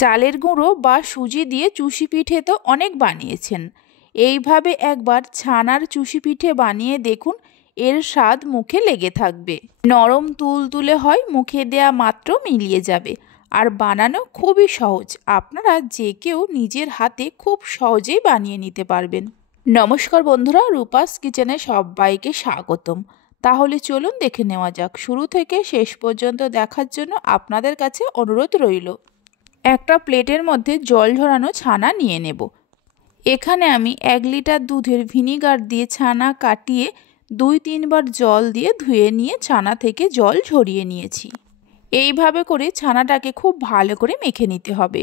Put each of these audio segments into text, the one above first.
চালের গুঁড়ো বা সুজি দিয়ে চুষি পিঠে তো অনেক বানিয়েছেন। এইভাবে একবার ছানার চুষি পিঠে বানিয়ে দেখুন, এর স্বাদ মুখে লেগে থাকবে। নরম তুলতুলে হয়, মুখে দেয়া মাত্র মিলিয়ে যাবে। আর বানানো খুবই সহজ, আপনারা যে কেউ নিজের হাতে খুব সহজেই বানিয়ে নিতে পারবেন। নমস্কার বন্ধুরা, রূপাস কিচেনে সবাইকে স্বাগতম। তাহলে চলুন দেখে নেওয়া যাক। শুরু থেকে শেষ পর্যন্ত দেখার জন্য আপনাদের কাছে অনুরোধ রইল। একটা প্লেটের মধ্যে জল ঝরানো ছানা নিয়ে নেব। এখানে আমি 1 লিটার দুধের ভিনিগার দিয়ে ছানা কাটিয়ে 2-3 বার জল দিয়ে ধুয়ে নিয়ে ছানা থেকে জল ঝরিয়ে নিয়েছি। এইভাবে করে ছানাটাকে খুব ভালো করে মেখে নিতে হবে।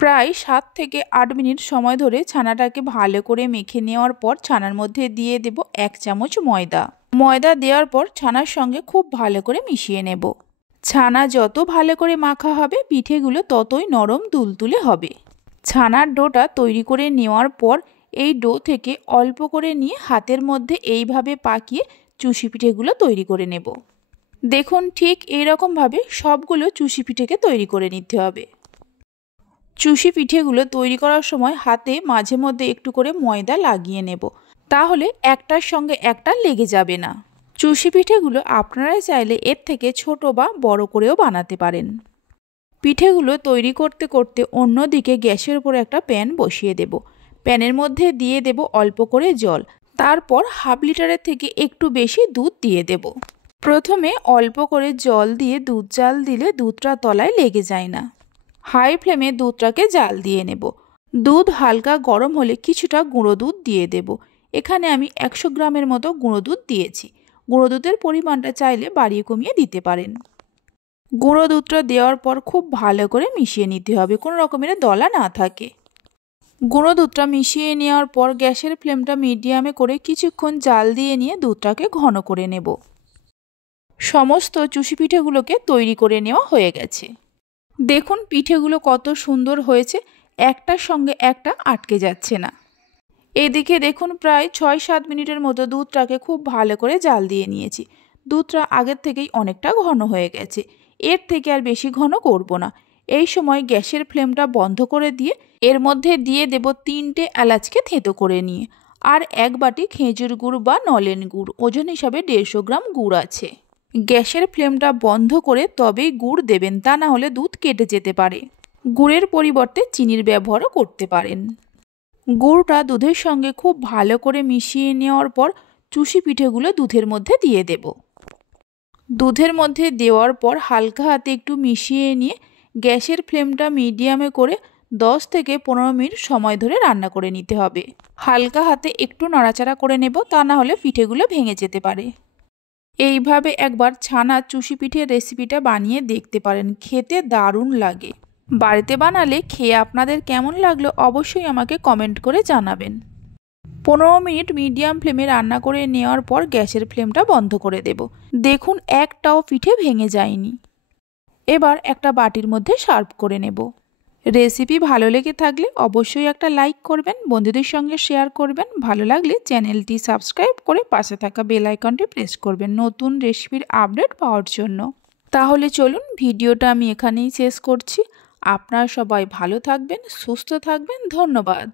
প্রায় 7 থেকে 8 মিনিট সময় ধরে ছানাটাকে ভালো করে মেখে নেওয়ার পর ছানার মধ্যে দিয়ে দেব 1 চামচ ময়দা। ময়দা দেওয়ার পর ছানার সঙ্গে খুব ভালো করে মিশিয়ে নেব। ছানা যত ভালো করে মাখা হবে, পিঠেগুলো ততই নরম তুলতুলে হবে। ছানার ডোটা তৈরি করে নেওয়ার পর এই ডো থেকে অল্প করে নিয়ে হাতের মধ্যে এইভাবে পাকিয়ে চুষি পিঠেগুলো তৈরি করে নেব। দেখুন, ঠিক এইরকমভাবে সবগুলো চুষি পিঠেকে তৈরি করে নিতে হবে। চুষি পিঠেগুলো তৈরি করার সময় হাতে মাঝে মধ্যে একটু করে ময়দা লাগিয়ে নেব, তাহলে একটার সঙ্গে একটা লেগে যাবে না। চুষি পিঠেগুলো আপনারা চাইলে এর থেকে ছোট বা বড় করেও বানাতে পারেন। পিঠেগুলো তৈরি করতে করতে অন্যদিকে গ্যাসের উপর একটা প্যান বসিয়ে দেব। প্যানের মধ্যে দিয়ে দেব অল্প করে জল, তারপর হাফ লিটারের থেকে একটু বেশি দুধ দিয়ে দেব। প্রথমে অল্প করে জল দিয়ে দুধ জাল দিলে দুধটা তলায় লেগে যায় না। হাই ফ্লেমে দুধটাকে জাল দিয়ে নেব। দুধ হালকা গরম হলে কিছুটা গুঁড়ো দুধ দিয়ে দেব। এখানে আমি 100 গ্রামের মতো গুঁড়ো দুধ দিয়েছি। গুঁড়ো দুধের পরিমাণটা চাইলে বাড়িয়ে কমিয়ে দিতে পারেন। গুঁড়ো দুধটা দেওয়ার পর খুব ভালো করে মিশিয়ে নিতে হবে, কোনো রকমের দলা না থাকে। গুঁড়ো দুধটা মিশিয়ে নেওয়ার পর গ্যাসের ফ্লেমটা মিডিয়ামে করে কিছুক্ষণ জাল দিয়ে নিয়ে দুধটাকে ঘন করে নেব। সমস্ত চুষি পিঠেগুলোকে তৈরি করে নেওয়া হয়ে গেছে। দেখুন পিঠেগুলো কত সুন্দর হয়েছে, একটার সঙ্গে একটা আটকে যাচ্ছে না। এদিকে দেখুন প্রায় 6-7 মিনিটের মতো দুধটাকে খুব ভালো করে জাল দিয়ে নিয়েছি। দুধটা আগের থেকেই অনেকটা ঘন হয়ে গেছে, এর থেকে আর বেশি ঘন করব না। এই সময় গ্যাসের ফ্লেমটা বন্ধ করে দিয়ে এর মধ্যে দিয়ে দেব 3টে এলাচকে থেঁতো করে নিয়ে, আর 1 বাটি খেজুর গুড় বা নলেন গুড়, ওজন হিসাবে 150 গ্রাম গুড় আছে। গ্যাসের ফ্লেমটা বন্ধ করে তবেই গুড় দেবেন, তা না হলে দুধ কেটে যেতে পারে। গুড়ের পরিবর্তে চিনির ব্যবহারও করতে পারেন। গুড়টা দুধের সঙ্গে খুব ভালো করে মিশিয়ে নেওয়ার পর চুষি পিঠেগুলো দুধের মধ্যে দিয়ে দেব। দুধের মধ্যে দেওয়ার পর হালকা হাতে একটু মিশিয়ে নিয়ে গ্যাসের ফ্লেমটা মিডিয়ামে করে 10 থেকে 15 মিনিট সময় ধরে রান্না করে নিতে হবে। হালকা হাতে একটু নাড়াচাড়া করে নেব, তা না হলে পিঠেগুলো ভেঙে যেতে পারে। এইভাবে একবার ছানা চুষি পিঠের রেসিপিটা বানিয়ে দেখতে পারেন, খেতে দারুণ লাগে। বাড়িতে বানালে খেয়ে আপনাদের কেমন লাগলো অবশ্যই আমাকে কমেন্ট করে জানাবেন। 15 মিনিট মিডিয়াম ফ্লেমে রান্না করে নেওয়ার পর গ্যাসের ফ্লেমটা বন্ধ করে দেব। দেখুন একটাও পিঠে ভেঙে যায়নি। এবার একটা বাটির মধ্যে সার্ভ করে নেব। রেসিপি ভালো লেগে থাকলে অবশ্যই একটা লাইক করবেন, বন্ধুদের সঙ্গে শেয়ার করবেন। ভালো লাগলে চ্যানেলটি সাবস্ক্রাইব করে পাশে থাকা বেল আইকনটি প্রেস করবেন নতুন রেসিপির আপডেট পাওয়ার জন্য। তাহলে চলুন ভিডিওটা আমি এখানেই শেষ করছি। আপনারা সবাই ভালো থাকবেন, সুস্থ থাকবেন। ধন্যবাদ।